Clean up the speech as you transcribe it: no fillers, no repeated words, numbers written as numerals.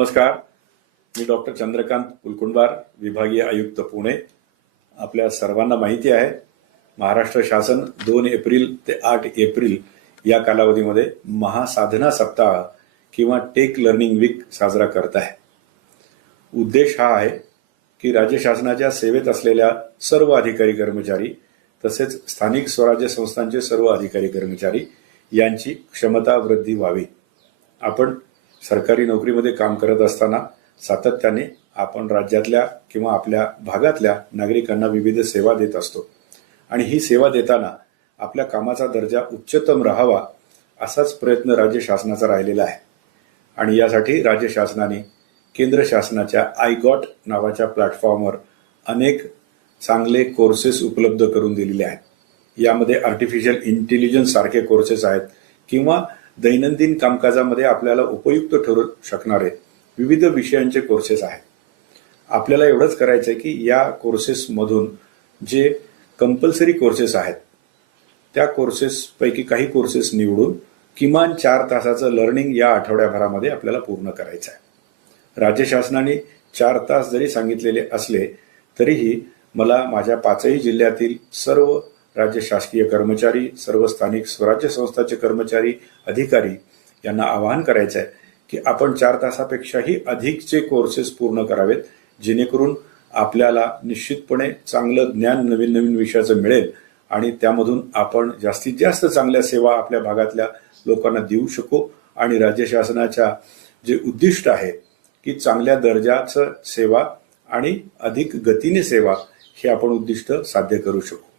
नमस्कार, मी डॉक्टर चंद्रकांत कुलकुंडवार, विभागीय आयुक्त पुणे. आपल्या सर्वांना माहिती आहे, महाराष्ट्र शासन 2 एप्रिल ते 8 एप्रिल या कालावधीमध्ये महासाधना सप्ताह किंवा टेक लर्निंग वीक साजरा करत आहे. उद्देश हा आहे की राज्य शासनाच्या सेवेत असलेल्या सर्व अधिकारी कर्मचारी तसेच स्थानिक स्वराज्य संस्थांचे सर्व अधिकारी कर्मचारी यांची क्षमता वृद्धी व्हावी. आपण सरकारी नोकरीमध्ये काम करत असताना सातत्याने आपण राज्यातल्या किंवा आपल्या भागातल्या नागरिकांना विविध सेवा देत असतो आणि ही सेवा देताना आपल्या कामाचा दर्जा उच्चतम राहावा असाच प्रयत्न राज्य शासनाचा राहिलेला आहे. आणि यासाठी राज्य शासनाने केंद्र शासनाच्या आय गॉट नावाच्या प्लॅटफॉर्मवर अनेक चांगले कोर्सेस उपलब्ध करून दिलेले आहेत. यामध्ये आर्टिफिशियल इंटेलिजन्स सारखे कोर्सेस आहेत किंवा दैनंदिन कामकाजामध्ये आपल्याला उपयुक्त ठरू शकणारे विविध विषयांचे कोर्सेस आहेत. आपल्याला एवढंच करायचं आहे की या कोर्सेसमधून जे कंपल्सरी कोर्सेस आहेत त्या कोर्सेसपैकी काही कोर्सेस निवडून किमान 4 तासाचं लर्निंग या आठवड्याभरामध्ये आपल्याला पूर्ण करायचं आहे. राज्य शासनाने 4 तास जरी सांगितलेले असले तरीही मला माझ्या 5ही जिल्ह्यातील सर्व राज्य शासकीय कर्मचारी, सर्व स्थानिक स्वराज्य संस्थांचे कर्मचारी, अधिकारी यांना आवाहन करायचं आहे की आपण 4 तासापेक्षाही अधिकचे कोर्सेस पूर्ण करावेत, जेणेकरून आपल्याला निश्चितपणे चांगलं ज्ञान नवीन नवीन विषयाचं मिळेल आणि त्यामधून आपण जास्तीत जास्त चांगल्या सेवा आपल्या भागातल्या लोकांना देऊ शकू आणि राज्य शासनाच्या जे उद्दिष्ट आहे की चांगल्या दर्जाचं सेवा आणि अधिक गतीने सेवा हे आपण उद्दिष्ट साध्य करू शकू.